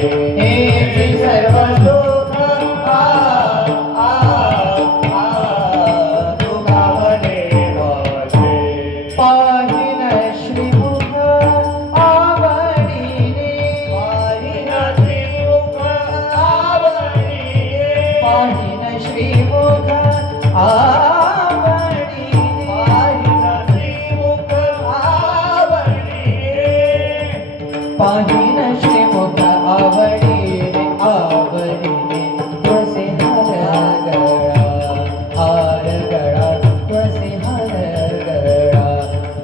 हेची सर्व सुख तुकावडे वशे पाहिन श्रीमुख आवडीने पाहिन श्रीमुख आवडीने पाहिन श्रीमुख पाहिन श्रीमुख आवडीने आवडीने तुळसी हार गळा तुळसी हार गळा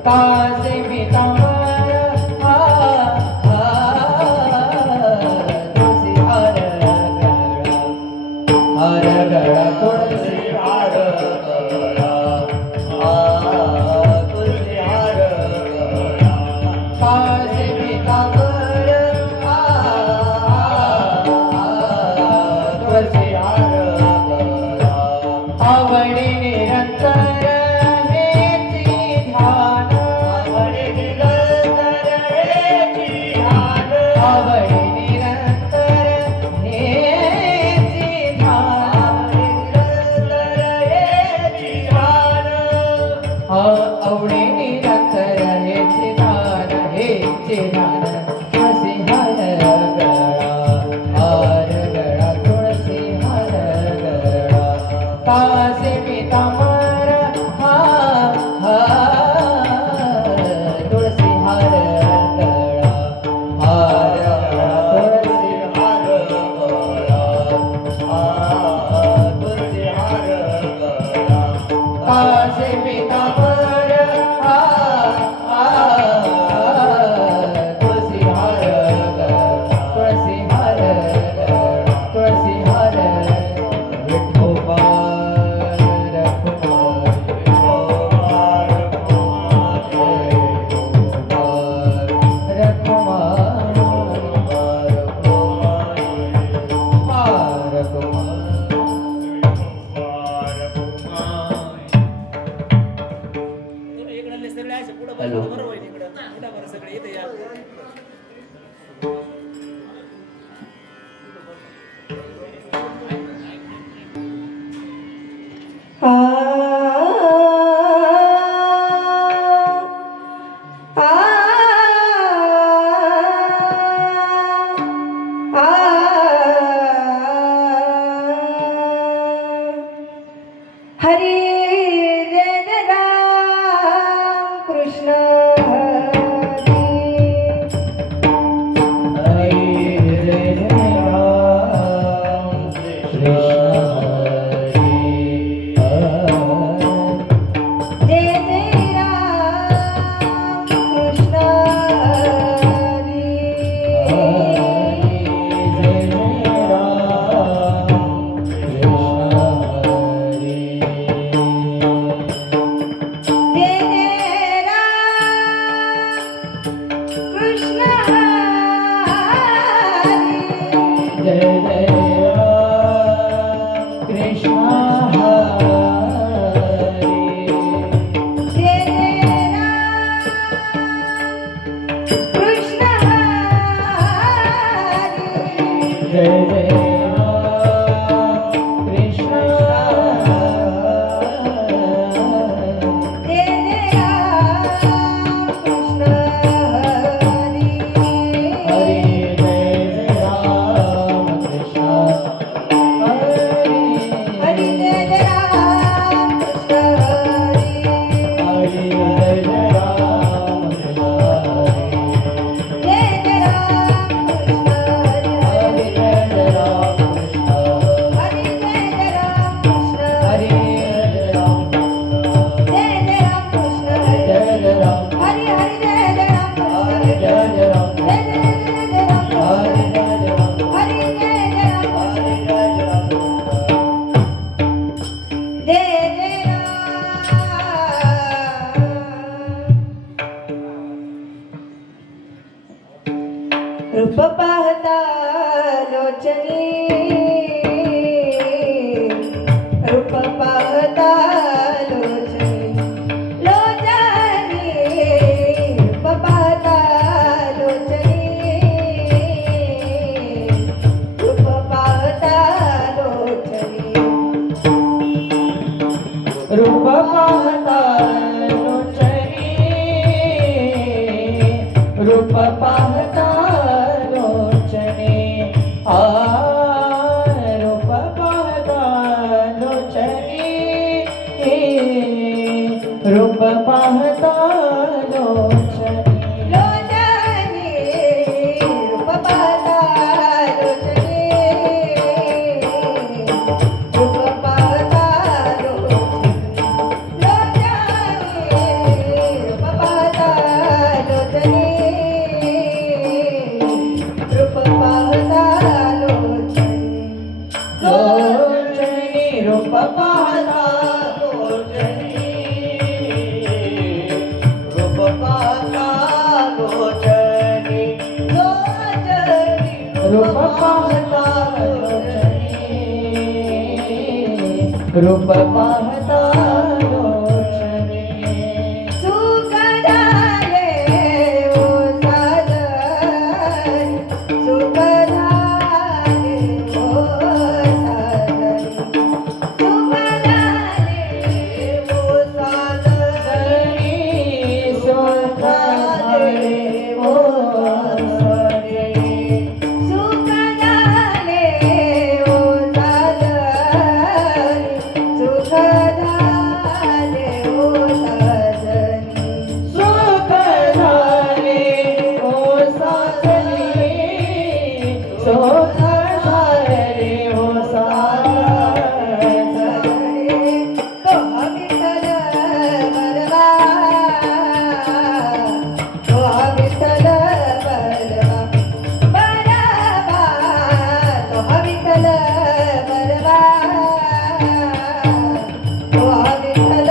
कासे पितांबर तुळसी हार गळा तुळसी हार गळा तुळसी हार गळा कासे पितांबर आवडी निरंतर हेची ध्यान आवडी निरंतर हेची ध्यान आवडी निरंतर हेची ध्यान निरंतर हेची ध्यान आवडी निरंतर हेची ध्यान हेची ध्यान तुळसी हार गळा तुळसी हार गळा कासे पितांबर तुळसी हार गळा तुळसी हार गळा तुळसी हार गळा कासे पितांबर तुळसी हार गळा तुळसी हार गळा तुळसी हार हरी जय राम कृष्ण रूप पाहता लोचनी, रूप पाहता लोचनी, लोचनी रूप पाहता लोचनी, रूप पाहता रूप पाहता लोचने सुखदाये ओ साजन सुखदाये ओ साजन सुखदाये ओ साजन सुखदाये ओ साजनी सुखदाये ओ साजन सुखदाये ओ साजनी सुखदाये ओ साजनी सुखदाये ओ साजनी तो विठ्ठल बरवा तो विठ्ठल बरवा बरवा तो विठ्ठल बरवा तो विठ्ठल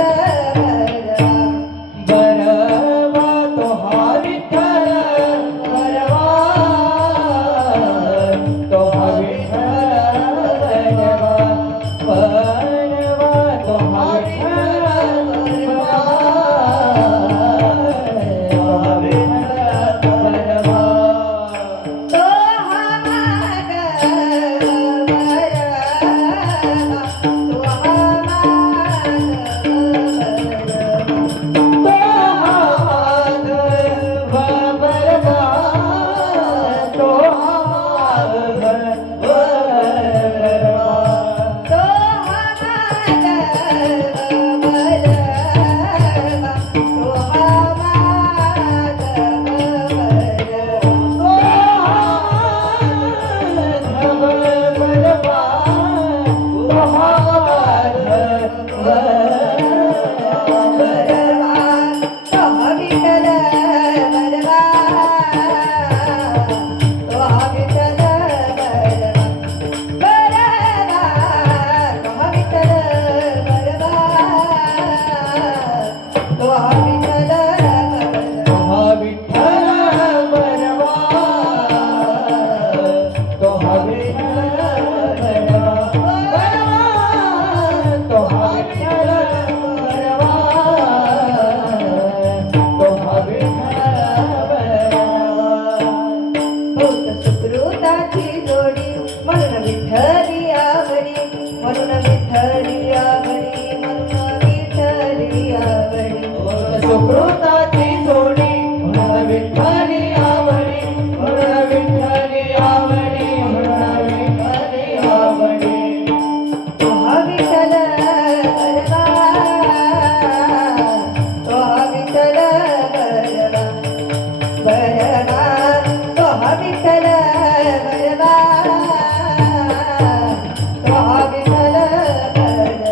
बरवा बरवा तो हा विठ्ठल बरवा तो हा विठ्ठल बरवा बरवा तो हा विठ्ठल बरवा तो हा विठ्ठल बरवा तो माग बरवा तो सुकृताची जोडी म्हणून विठ्ठली आवडी म्हणून विठ्ठली आवडी म्हणून विठ्ठली आवडी सुकृताची जोडी म्हणून विठ्ठली आवडी म्हणून विठ्ठली आवडी म्हणून विठ्ठली आवडी तो विठ्ठल बरवा तो विठ्ठल बरवा बरवा तो विठ्ठल बरवा तो विठ्ठल बरवा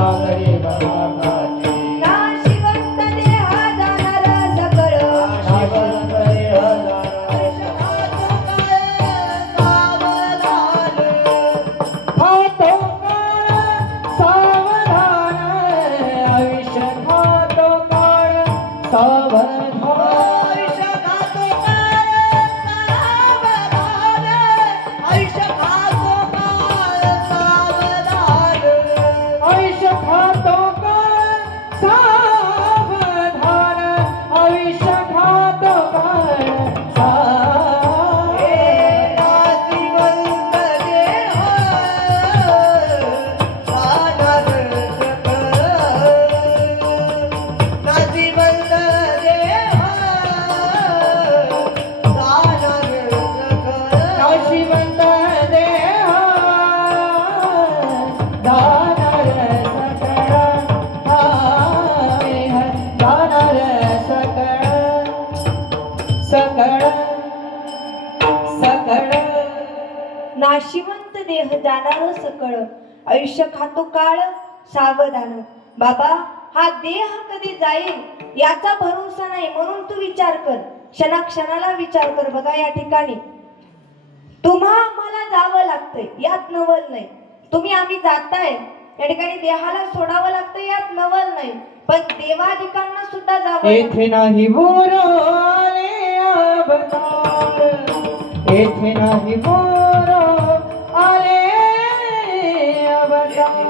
नागरी बघाची नाशिवंत देहा जाणार सकळ नाशिवंत देह जाणार खातो काळ सावधान आयुष्य खातो काळ सावधान आयुष्य खातो काळ सावधान आयुष्य खातो काळ नाशिवंत देह जाणार सकळ हाय जाणार सकळ सकळ सकळ नाशिवंत देह जाणार सकळ आयुष्य खातो काळ सावधान. बाबा, हा देह कधी जाईल याचा भरोसा नाही, म्हणून तू विचार कर, क्षणाक्षणाला विचार कर. बघा या ठिकाणी तुम्हा आम्हाला जावं लागतंय, यात नवल नाही. तुम्ही आम्ही जाताय या ठिकाणी देहाला सोडावं लागतं, यात नवल नाही. पण देवाधिकांना सुद्धा जावं येथे नाही बोराले अवतार येथे नाही बोर आले अवतार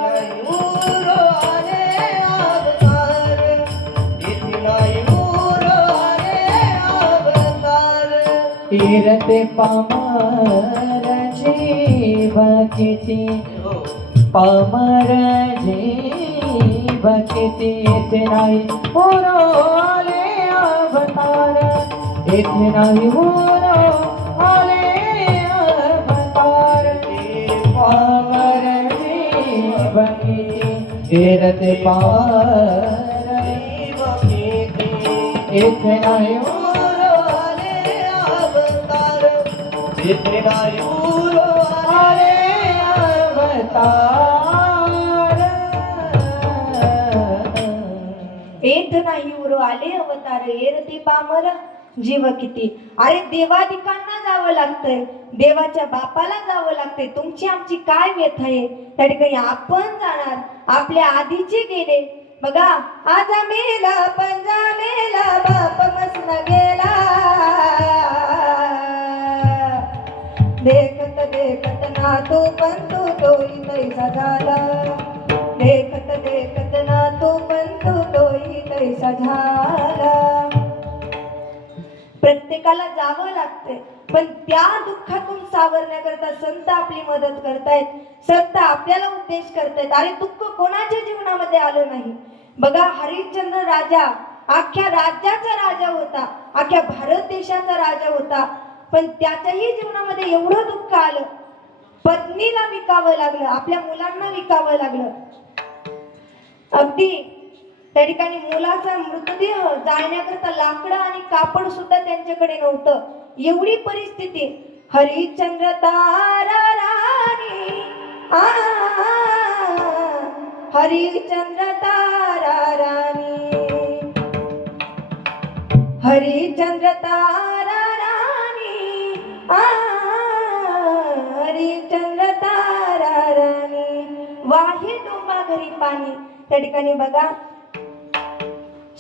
तीरते पामर जीव किती पामर जीव किती येथे नाही बोरो आले अवतार येथे नाही बोरो आले अवतार पामर जीव किती तीरते पामर येथे नाही आले अवतार येत नाही उरो आले अवतार येरते पामर जीव किती. अरे देवाधिकांना जावं लागतंय, देवाच्या बापाला जावं लागतंय. तुमची आमची काय व्यथा आहे, त्या ठिकाणी आपण जाणार. आपल्या आधीचे गेले बघा, आजा मेला पंजा मेला बाप मसन गेला. देखत देखत ना तू पण तू तोही तैसा झाला. देखत देखत ना तू पण तू तोही तैसा झाला. प्रत्येकाला जावं लागतंय, पण त्या दुःखातून सावरण्याकरता संत आपली मदत करतायत, संत आपल्याला उपदेश करतायत. अरे दुःख कोणाच्या जीवनामध्ये आलं नाही. बघा, हरिश्चंद्र राजा अख्ख्या राज्याचा राजा होता, अख्ख्या भारत देशाचा राजा होता, पण त्याच्याही जीवनामध्ये एवढं दुःख आलं, पत्नीला विकावं लागलं, आपल्या मुलांना विकावं लागलं. अगदी त्या ठिकाणी मुलाचा मृतदेह जाळण्याकरता लाकडं आणि कापड सुद्धा त्यांच्याकडे नव्हतं, एवढी परिस्थिती. हरिश्चंद्र तारा राणी हरिश्चंद्र तारा राणी हरिश्चंद्र तारा राणी हरिश्चंद्र तारा राणी. वाहे डोंबा घरी पाणी. त्या ठिकाणी बघा,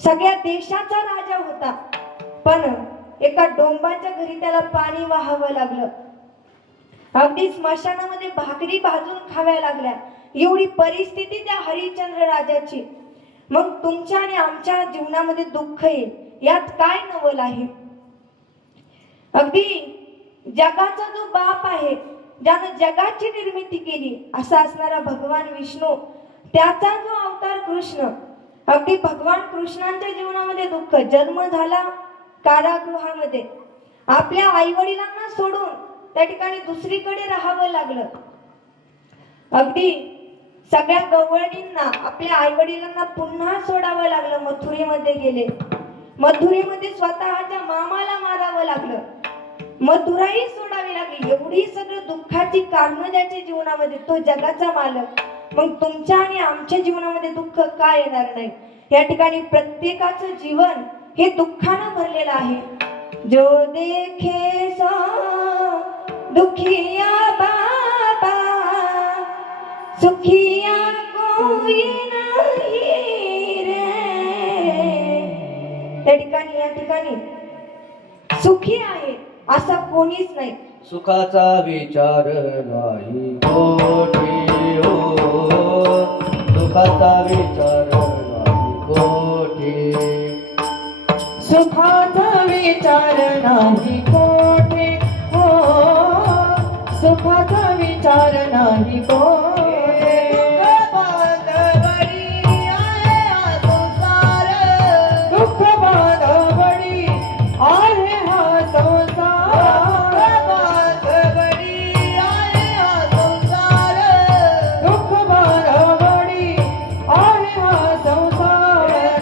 सगळ्या देशाचा राजा होता, पण एका डोंबाच्या घरी त्याला पाणी वाहावं लागलं. अगदी स्मशानामध्ये भाकरी भाजून खाव्या लागल्या, एवढी परिस्थिती त्या हरिश्चंद्र राजाची. मग तुमच्या आणि आमच्या जीवनामध्ये दुःख येईल, यात काय नवल आहे. अगदी जगाचा जो बाप आहे, ज्यानं जगाची निर्मिती केली, असा असणारा भगवान विष्णू, त्याचा जो अवतार कृष्ण. अगदी भगवान कृष्णांच्या जीवनामध्ये दुःख. जन्म झाला कारागृहामध्ये, आपल्या आई वडिलांना सोडून त्या ठिकाणी दुसरीकडे राहावं लागलं. अगदी सगळ्या गवळणींना आपल्या आई वडिलांना पुन्हा सोडावं लागलं. मथुरेमध्ये गेले, मथुरेमध्ये स्वतःच्या मामाला मारावं लागलं, मथुराही सोडावी लागली. एवढी सगळं दुःखाची कारणं ज्याच्या जीवनामध्ये, तो जगाचा मालक, मग तुमच्या आणि आमच्या जीवनामध्ये दुःख का येणार नाही? या ठिकाणी प्रत्येकाचं जीवन हे दुःखानं भरलेलं आहे. जो देखे सो दुखिया बाबा, सुखिया कोई नाही रे. त्या ठिकाणी या ठिकाणी सुखी आहे असा कोणीच नाही. सुखाचा विचार नाही कोठी हो, सुखाचा विचार नाही कोठी, सुखाचा विचार नाही कोठे हो, सुखाचा विचार नाही कोठे. दुःख बांधवडी आहे हा संसार, दुःख बांधवडी आहे हा संसार.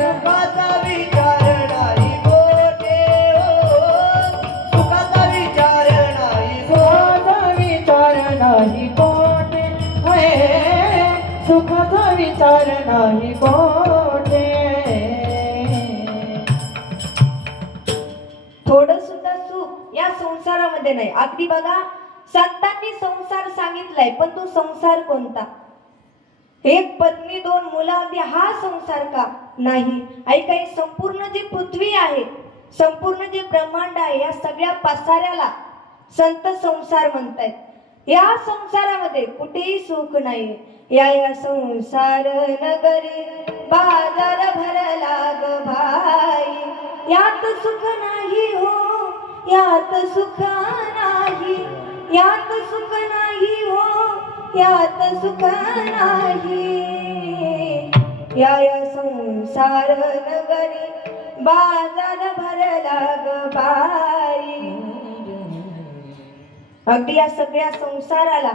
सुखाचा विचार नाही कोठे हो, सुखाचा विचार नाही सुखाचा विचार नाही कोठे होय, सुखाचा विचार नाही कोठे. थोडं सुद्धा सुख या संसारामध्ये नाही. अगदी बघा, संतांनी संसार सांगितलाय, पण तो संसार कोणता? एक पत्नी, दोन मुलं, अगदी हा संसार का नाही? ऐका, संपूर्ण जी पृथ्वी आहे, संपूर्ण जे ब्रह्मांड आहे, या सगळ्या पसाऱ्याला संत संसार म्हणतायत. या संसारामध्ये कुठेही सुख नाही. या संसार नगरी बाजार भरला ग भाई, यात सुख नाही हो, यात सुख नाही, यात सुख नाही हो, यात सुख नाही. या संसार नगरी बाजार भरला ग बाई. अगदी या सगळ्या संसाराला,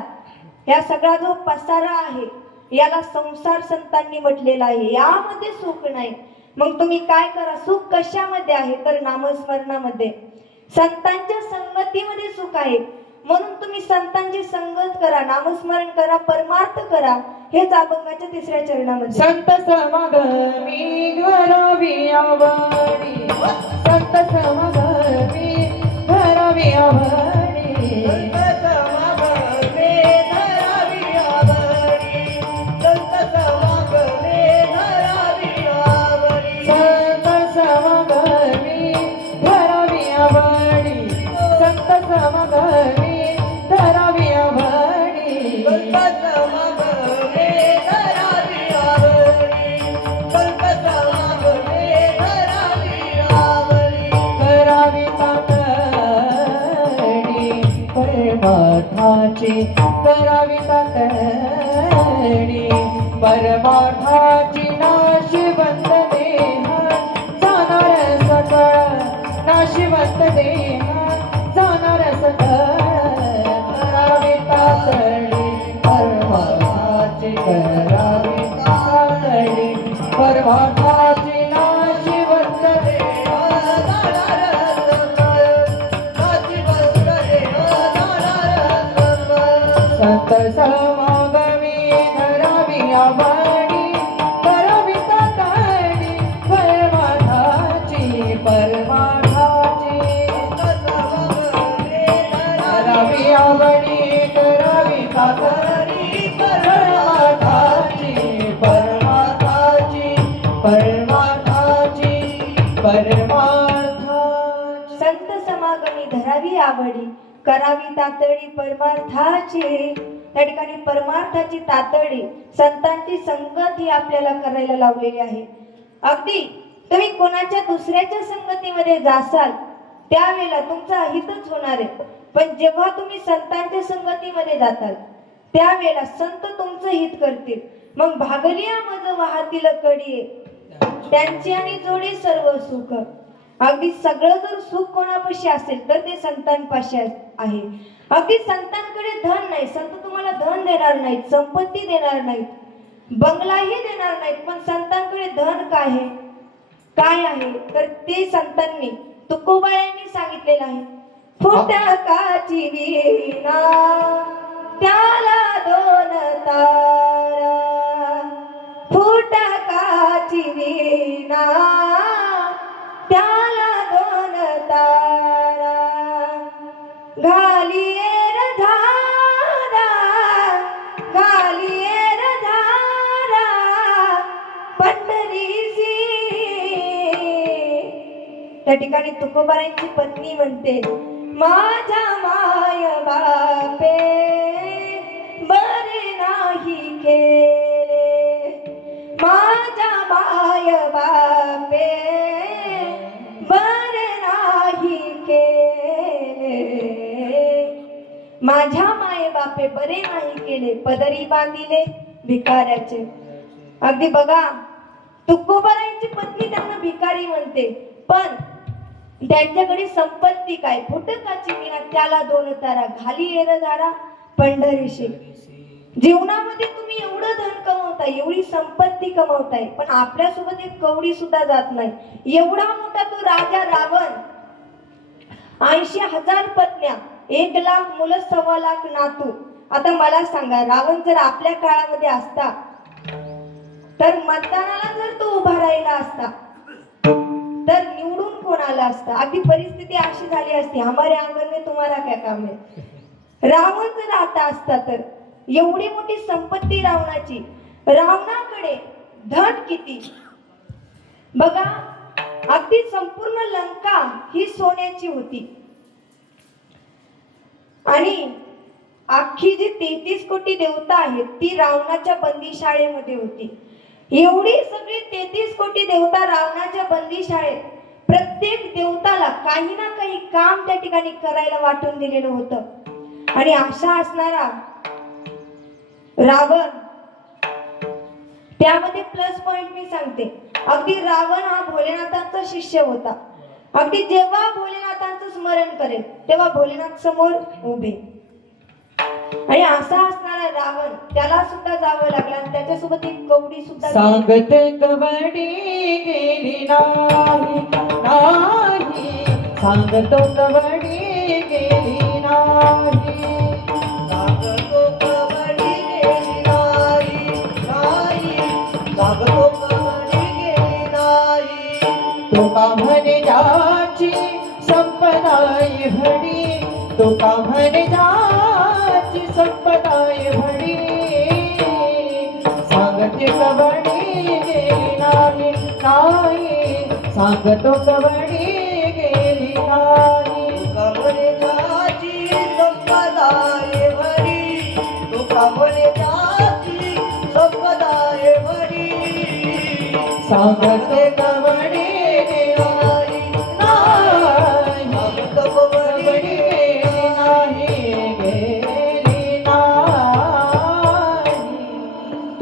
या सगळा जो पसारा आहे, याला संसार संतांनी म्हटलेला आहे. यामध्ये सुख नाही. मग तुम्ही काय करा? सुख कशामध्ये आहे? तर नामस्मरणामध्ये, संतांच्या संगतीमध्ये सुख आहे. म्हणून तुम्ही संतांची संगत करा, नामस्मरण करा, परमार्थ करा. हेच अभंगाच्या 3ऱ्या चरणामध्ये. संत समागमी घरावी आवडी, संत समागमी घरावी आवडी, करावी तातडी परमार्थाची नाशिवंत देह जाणार सकळ, नाशिवंत देह जाणार सकळ. करावी तातडी परमार्थाची, करावी तातडी परमार्थाची नाशिवंत देह जाणार सकळ, नाशिवंत देह जाणार सकळ. संत समागमी धरावी आवडी, करावी तातडी परमार्थाची, परमार्थाची. धरावी आवडी, करावी तातडी परमार्थाची, परमार्थाची, परमार्थाची, परमार्थाची. संत समागमी धरावी आवडी, करावी तातडी परमार्थाची. त्या ठिकाणी परमार्थाची तातडी, संतांची संगत ही आपल्याला करायला लावलेली आहे. अगदी तुम्ही कोणाच्या दुसऱ्याच्या संगतीमध्ये जासाल त्यावेळेला तुमचं हितच होणार आहे. पण जेव्हा तुम्ही संतांच्या संगतीमध्ये जाताल त्यावेळेला संत तुमचं हित करतील. मग भागलिया मज वाहतील कडी, त्यांची आणि जोडी सर्व सुख. अगदी सगळं जर सुख कोणापाशी असेल तर ते संतांपाशी आहे. अगदी संतांकडे धन नाही, संत तुम्हाला धन देणार नाहीत, संपत्ती देणार नाहीत, बंगलाही देणार नाहीत. पण संतांकडे धन काय आहे? काय आहे तर ते संतांनी, तुकोबा यांनी सांगितलेलं आहे. फुटकाची वीणा त्याला दोन तारा फुटकाची वीणा त्याला दोन तारा घालिये र धारा घालिये र धारा पंढरीसी. त्या ठिकाणी तुकोबारायांची पत्नी म्हणते माझ्या माय बापे बरे नाही केले माझ्या माय बापे बरे नाही केले माझ्या माय बापे बरे नाही केले पदरी बांधिले भिकाऱ्याचे. अगदी बघा तुकोबारायांची पत्नी त्यांना भिकारी म्हणते पण त्यांच्याकडे संपत्ती काय फुटकाची वीणा त्याला दोन तारा घाली येर धारा पंढरीशी. जीवनामध्ये तुम्ही एवढं धन कमवताय एवढी संपत्ती कमवताय पण आपल्यासोबत एक कवडी सुद्धा जात नाही. एवढा मोठा तो राजा रावण 80,000 पत्न्या 1 लाख मुलं 1.25 लाख नातू. आता मला सांगा रावण जर आपल्या काळामध्ये असता तर मतदानाला जर तो उभा राहिला असता तर निवडून कोण आला असता. अगदी परिस्थिती अशी झाली असती हमारे आंगन में तुम्हारा क्या काम है. रावण जर आता असता तर एवढी मोठी संपत्ती रावणाची रावणाकडे धन किती बघा अगदी संपूर्ण लंका ही सोन्याची होती आणि अख्खी जी 33 कोटी देवता आहेत ती रावणाच्या बंदीशाळेमध्ये होती. एवढी सगळी 33 कोटी देवता रावणाच्या बंदीशाळेत प्रत्येक देवताला काही ना काही काम त्या ठिकाणी करायला वाटून दिलेलं होतं आणि अशा असणारा रावण त्यामध्ये प्लस पॉइंट मी सांगते. अगदी रावण हा भोलेनाथांचा शिष्य होता. अगदी जेव्हा भोलेनाथांचं स्मरण करेल तेव्हा भोलेनाथ समोर उभे आणि असा असणारा रावण त्याला सुद्धा जावं लागलं आणि त्याच्यासोबत एक कवडी सुद्धा सांगत कवडी गेली नाही नाही सांगतो कवडी गेली नाही सांगतो कवडी गेली नाही नाही सांगतो कवडी गेली नाही. तो का म्हणे ज्याची संपदाय भडी तो का म्हणे ज्याची संपदाय भडी सांगते कवडी गेली नाही नाही सांगतो कवडी गेली नाही. कवडी ज्याची संपदाय भडी तो कवडी ज्याची संपदाय भडी सांगते कवडी गेली नाही सांगतो कवडी गेली नाही गेली नाही.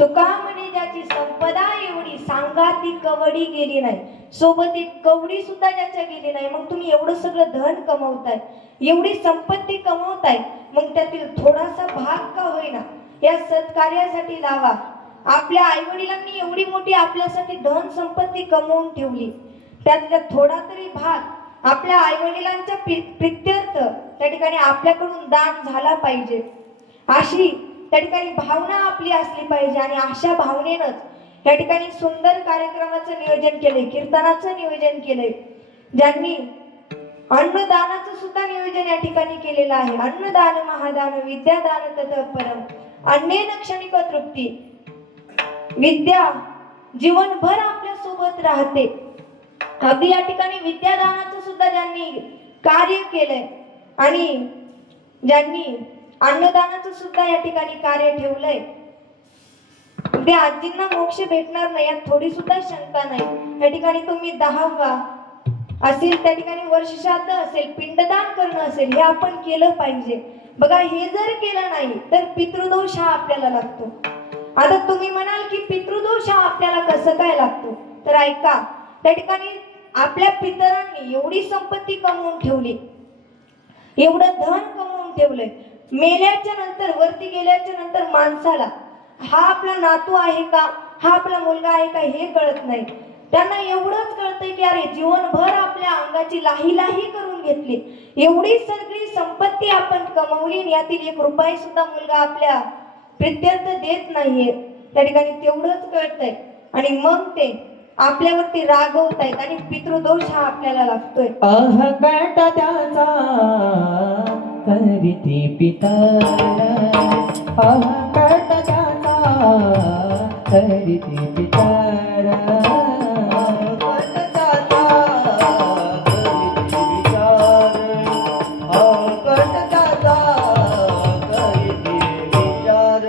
तुका म्हणे ज्याची संपदा एवढी सांगा ती कवडी गेली नाही सोबत एक कवडी सुद्धा ज्याच्या गेली नाही. मग तुम्ही एवढं सगळं धन कमवताय एवढी संपत्ती कमवताय मग त्यातील थोडासा भाग का होईना या सत्कार्यासाठी लावा. आपल्या आई वडिलांनी एवढी मोठी आपल्यासाठी धन संपत्ती कमवून ठेवली त्यातला थोडा तरी भाग आपल्या आई वडिलांच्या प्रित्यर्थ त्या ठिकाणी आपल्याकडून दान झाला पाहिजे अशी त्या ठिकाणी भावना आपली असली पाहिजे. आणि अशा भावनेनंच त्या ठिकाणी सुंदर कार्यक्रमाचं नियोजन केलंय कीर्तनाचं नियोजन केलंय ज्यांनी अन्नदानाचं सुद्धा नियोजन या ठिकाणी केलेलं आहे. अन्नदान महादान विद्यादान ततः परम अन्नेन क्षणिक तृप्ती. विद्या जीवनभर आपल्या सोबत राहते. अगदी या ठिकाणी विद्यादानाचं सुद्धा ज्यांनी कार्य केलंय आणि ज्यांनी अन्नदानाचं सुद्धा या ठिकाणी कार्य ठेवलंय त्या आजींना मोक्ष भेटणार नाही यात थोडी सुद्धा शंका नाही. या ठिकाणी तुम्ही 10वा असेल त्या ठिकाणी वर्षश्राद्ध असेल पिंडदान करणं असेल हे आपण केलं पाहिजे. बघा हे जर केलं नाही तर पितृदोष हा आपल्याला लागतो. आता तुम्ही म्हणाल की पितृदोष हा आपल्याला कसं काय लागतो तर ऐका त्या ठिकाणी आपल्या पितरांनी एवढी संपत्ती कमवून ठेवली एवढं धन कमवून ठेवलंय मेल्याच्या नंतर वरती गेल्याच्या नंतर माणसाला हा आपला नातू आहे का हा आपला मुलगा आहे का हे कळत नाही. त्यांना एवढंच कळतंय की अरे जीवनभर आपल्या अंगाची लाही लाही करून घेतली. एवढी सगळी संपत्ती आपण कमवली आणि यातील 1 रुपया सुद्धा मुलगा आपल्या प्रित्यर्थ देत नाहीये. त्या ठिकाणी तेवढंच कळतंय आणि मग ते आपल्यावरती रागवतायत आणि पितृदोष हा आपल्याला लागतोय. अहकट त्याचा करीती पितर, अहकट त्याचा करीती पितर, अहकट त्याचा करीती विचार, अहकट त्याचा करीती विचार.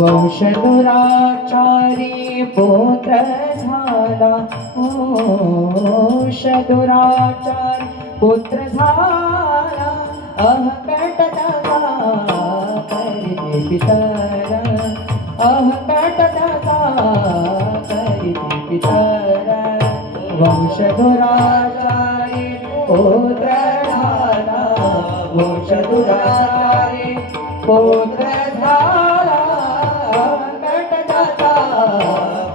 वंशदुराचारी पुत्र झाला, वंशदुराचारी पुत्र झाला, अहकट त्याचा करीती पितर, अहकट त्याचा करीती पितर. वंशदुराचारी पुत्र झाला, वंशदुराचारी पुत्र झाला, अहकट त्याचा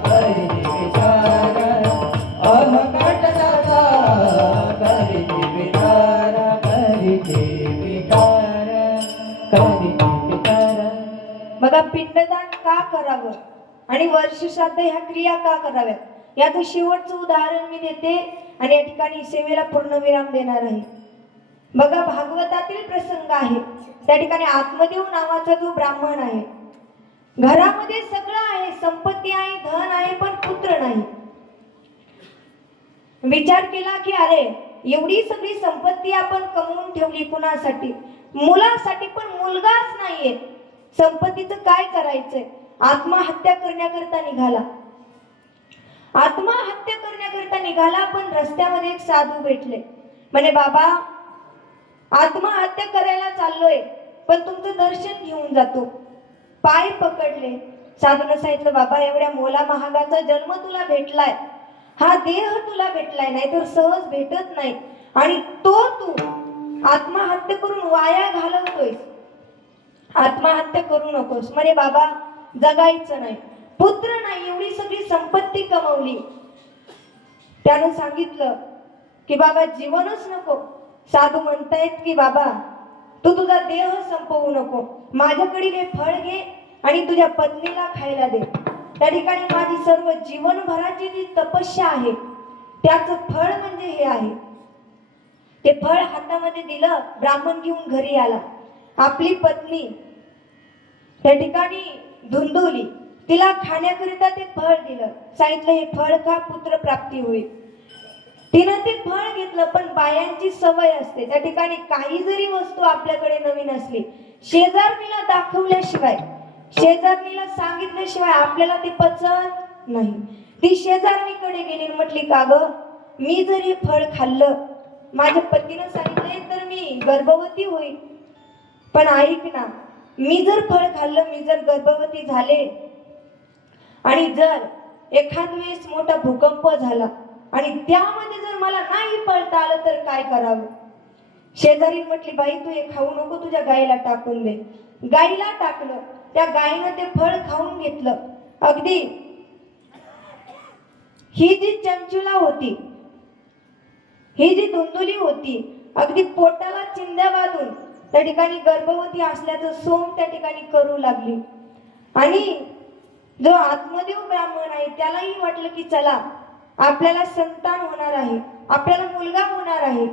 करीती विचार, अहकट त्याचा करीती विचार, करीती विचार, करीती विचार. बघा, पिंडदान का करावं आणि वर्षश्राद्ध ह्या क्रिया का कराव्यात याचं शेवटचं उदाहरण मी देते आणि या ठिकाणी सेवेला पूर्णविराम देणार आहे. बघा, भागवतातील प्रसंग आहे. त्या ठिकाणी आत्मदेव नावाचा जो ब्राह्मण आहे, घरामध्ये सगळं आहे, संपत्ती आहे, धन आहे, पण पुत्र नाही. विचार केला की अरे एवढी सगळी संपत्ती आपण कमवून ठेवली कुणासाठी? मुलासाठी, पण मुलगाच नाहीये. संपत्तीचं काय करायचंय? आत्महत्या करण्याकरता निघाला. आत्महत्या करण्याकरता निघाला, पण रस्त्यामध्ये एक साधू भेटले. म्हणे, बाबा आत्महत्या करायला चाललोय, पण तुमचं दर्शन घेऊन जातो. पाय पकडले. साधूने सांगितलं, बाबा एवढ्या मोला महागाचा जन्म तुला भेटलाय, हा देह तुला भेटलाय, नाही तर सहज भेटत नाही, आणि तो तू आत्महत्या करून वाया घालवतोय. आत्महत्या करू नकोस. म्हणे, बाबा जगायचं नाही, पुत्र नाही, एवढी सगळी संपत्ती कमवली. त्यानं सांगितलं की बाबा जीवनच नको. साधू म्हणतायत की बाबा तू तुझा देह संपवू नको, माझ्याकडे हे फळ घे आणि तुझ्या पत्नीला खायला दे. त्या ठिकाणी माझी सर्व जीवनभराची जी तपस्या आहे त्याचं फळ म्हणजे हे आहे. ते फळ हातामध्ये दिलं, ब्राह्मण घेऊन घरी आला. आपली पत्नी त्या ठिकाणी धुंदुली, तिला खाण्याकरिता ते फळ दिलं. सांगितलं हे फळ खा, पुत्र प्राप्ती होईल. तिनं ते फळ घेतलं, पण बायांची सवय असते, त्या ठिकाणी काही जरी वस्तू आपल्याकडे नवीन असली, शेजारणीला दाखवल्याशिवाय, शेजारणीला सांगितल्याशिवाय आपल्याला ते पचत नाही. ती शेजारणीकडे गेली, म्हटली, का ग मी जर हे फळ खाल्लं, माझ्या पतीनं सांगितलंय तर मी गर्भवती होईल, पण ऐक ना, मी जर फळ खाल्लं, मी जर गर्भवती झाले आणि जर एखाद वेळेस मोठा भूकंप झाला आणि त्यामध्ये जर मला नाही पळता आलं तर काय करावं? शेजारी म्हटली, बाई तू हे खाऊ नको, तुझ्या गाईला टाकून दे. गाईला टाकलं. त्या गाईनं ते फळ खाऊन घेतलं. अगदी ही जी चंचुला होती, ही जी धुंदुली होती, अगदी पोटाला चिंध्या बांधून त्या ठिकाणी गर्भवती असल्याचं सोंग त्या ठिकाणी करू लागली. आणि जो आत्मदेव ब्राह्मण आहे त्यालाही वाटलं की चला आपल्याला संतान होणार आहे, आपल्याला मुलगा होणार आहे.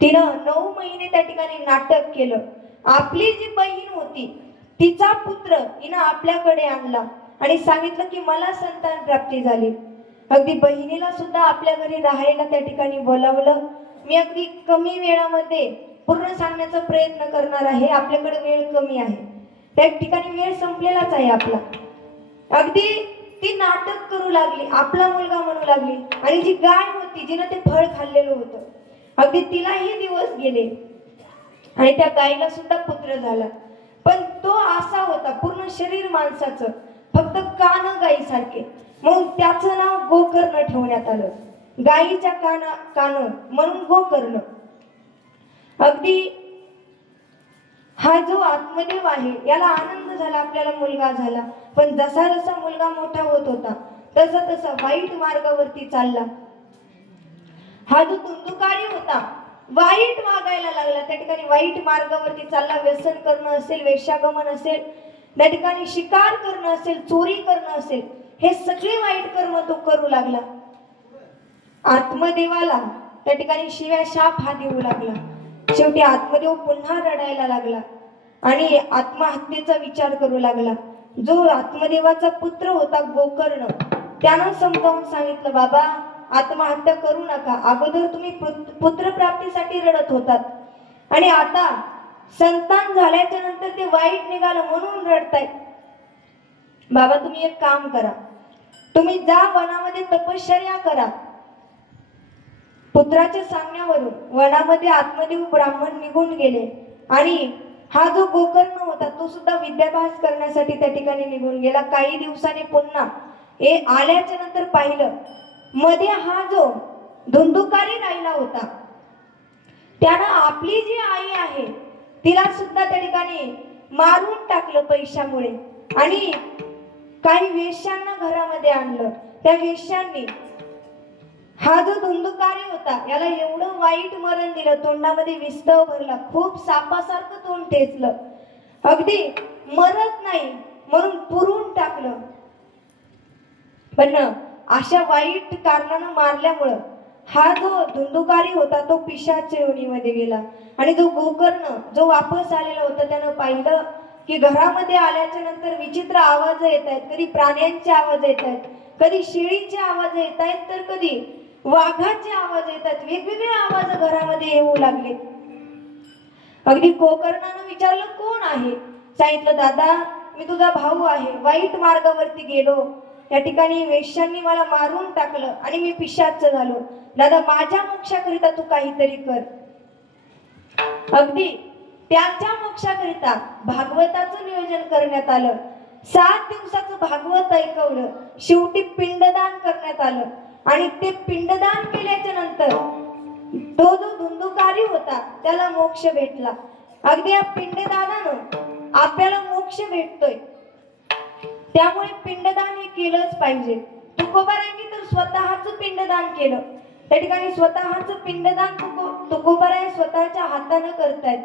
तिनं 9 महिने त्या ठिकाणी नाटक केलं. आपली जी बहीण होती तिचा पुत्र हिनं आपल्याकडे आणला आणि सांगितलं की मला संतान प्राप्ती झाली. अगदी बहिणीला सुद्धा आपल्या घरी राहायला त्या ठिकाणी बोलावलं. मी अगदी कमी वेळामध्ये पूर्ण सांगण्याचा प्रयत्न करणार आहे, आपल्याकडे वेळ कमी आहे, त्या ठिकाणी वेळ संपलेलाच आहे आपला. अगदी ती नाटक करू लागली, आपला मुलगा म्हणू लागली. आणि जी गाय होती जिनं ते फळ खाल्लेलं होतं, अगदी तिलाही दिवस गेले आणि त्या गायीला सुद्धा पुत्र झाला. पण तो असा होता पूर्ण शरीर माणसाचं, फक्त कान गायीसारखे, म्हणून त्याचं नाव गोकर्ण ठेवण्यात आलं. गायीच्या कान म्हणून गोकर्ण. अगदी हा जो आत्मदेव आहे याला आनंद झाला, आपल्याला मुलगा झाला. पण जसा जसा मुलगा मोठा होत होता तसा तसा वाईट मार्गावरती चालला. हा जो धुंदुकारी होता वाईट वागायला लागला, त्या ठिकाणी वाईट मार्गावरती चालला, व्यसन करणं असेल, वेश्यागमन असेल, त्या ठिकाणी शिकार करणं असेल, चोरी करणं असेल, हे सगळे वाईट कर्म तो करू लागला. आत्मदेवाला त्या ठिकाणी शिव्या शाप हा देऊ लागला. शेवटी आत्मदेव पुन्हा रडायला लागला आणि आत्महत्येचा विचार करू लागला. जो आत्मदेवाचा पुत्र होता गोकर्ण, त्यानं समजावून सांगितलं, बाबा आत्महत्या करू नका, अगोदर तुम्ही पुत्रप्राप्तीसाठी रडत होतात आणि आता संतान झाल्याच्या नंतर ते वाईट निघालं म्हणून रडतायत. बाबा तुम्ही एक काम करा, तुम्ही जा वनामध्ये तपश्चर्या करा. पुत्राच्या सांगण्यावरून वनामध्ये आत्मदेव ब्राह्मण निघून गेले आणि हा जो गोकर्ण होता तो सुद्धा विद्याभ्यास करण्यासाठी त्या ठिकाणी निघून गेला. काही दिवसांनी पुन्हा हे आल्याच्या नंतर पाहिलं, मध्ये हा जो धुंदुकारी राहिला होता त्यानं आपली जी आई आहे तिला सुद्धा त्या ठिकाणी मारून टाकलं पैशामुळे आणि काही वेश्यांना घरामध्ये आणलं. त्या वेश्यांनी हा जो धुंदुकारी होता याला एवढं वाईट मरण दिलं, तोंडामध्ये विस्तव भरला, खूप सापासारखं तोंड ठेचलं, अगदी मरत नाही म्हणून पुरून टाकलं. पण अशा वाईट कारणानं मारल्यामुळं हा जो धुंदुकारी होता तो पिशाच्या योनीमध्ये गेला आणि जो गोकर्ण जो वापस आलेला होता त्यानं पाहिलं की घरामध्ये आल्याच्या नंतर विचित्र आवाज येत आहेत, कधी प्राण्यांचे आवाज येत आहेत, कधी शेळीचे आवाज येत आहेत, तर कधी वाघाचे आवाज येतात, वेगवेगळे आवाज घरामध्ये येऊ लागले. अगदी गोकर्णानं विचारलं कोण आहे? सांगितलं, दादा मी तुझा भाऊ आहे, वाईट मार्गावरती गेलो, या ठिकाणी वेश्यांनी मला मारून टाकलं आणि मी पिशाच झालो, दादा माझ्या मोक्षाकरिता तू काहीतरी कर. अगदी त्याच्या मोक्षाकरिता भागवताचं नियोजन करण्यात आलं. 7 दिवसाचं भागवत ऐकवलं, शेवटी पिंडदान करण्यात आलं आणि ते पिंडदान केल्याच्या नंतर तो जो धुंदुकारी होता त्याला मोक्ष भेटला. अगदी या पिंडदानानं आपल्याला मोक्ष भेटतोय, त्यामुळे पिंडदान हे केलंच पाहिजे. तुकोबारायांनी तर स्वतःच पिंडदान केलं, त्या ठिकाणी स्वतःच पिंडदान तुकोबाराय स्वतःच्या हाताने करतायत.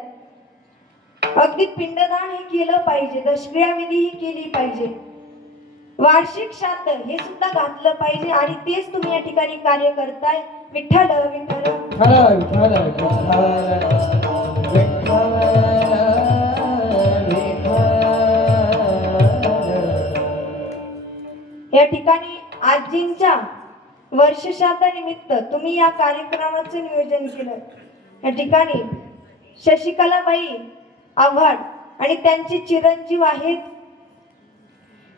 अगदी पिंडदान हे केलं पाहिजे, दशक्रिया विधी ही केली पाहिजे, वार्षिक श्राद्ध हे सुद्धा घातलं पाहिजे आणि तेच तुम्ही या ठिकाणी कार्य करताय. विठ्ठल विठ्ठल विठ्ठल विठ्ठल या ठिकाणी आजींच्या वर्षश्राद्धानिमित्त तुम्ही या कार्यक्रमाचं नियोजन केलं. या ठिकाणी शशिकलाबाई आव्हाड आणि त्यांचे चिरंजीव आहेत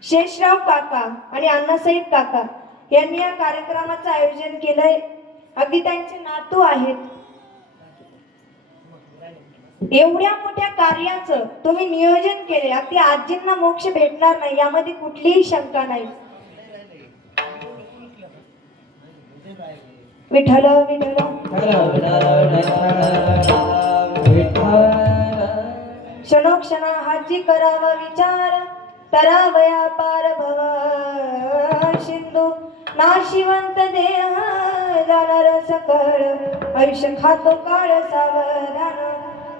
शेषराव काका आणि अण्णासाहेब काका यांनी या कार्यक्रमाचं आयोजन केलंय. अगदी त्यांचे नातू आहेत. एवढ्या मोठ्या कार्याचं तुम्ही नियोजन केले, अगदी आजींना मोक्ष भेटणार नाही यामध्ये कुठलीही शंका नाही. विठ्ठल विठ्ठल क्षणोक्षणा हाची करावा विचार, तरावया पार भव सिंधू, नाशिवंत देह जाणार सकळ, आयुष्य खातो काळ सावधान,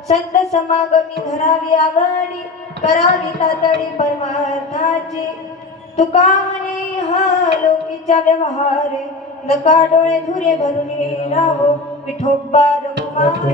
संत समागमी धरावी आवडी, करावी तातडी परमार्थाची, तुका म्हणे हा लोकीच्या व्यवहार, नका डोळे धुरे भरून राहो, विठोबा रघुमाई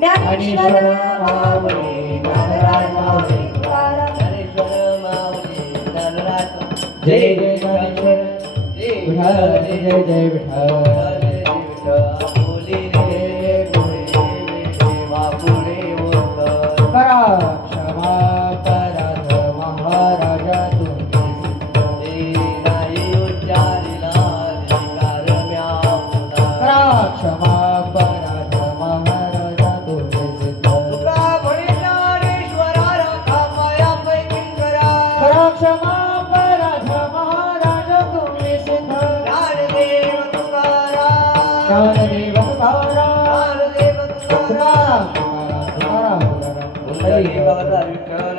ज्ञानेश्वर माऊली ज्ञानराज माऊली तुकाराम, जय जय ज्ञानेश्वर विठ्ठल, जय जय विठ्ठल. करा क्षमा पराध महाराजा तुम्ही, करा क्षमा पराध महाराजा तुम्ही, तुका म्हणे ज्ञानेश्वरा राखा तुकाराम तुकाराम तुकाराम तुकाराम हरी हरी बाबा विठ्ठल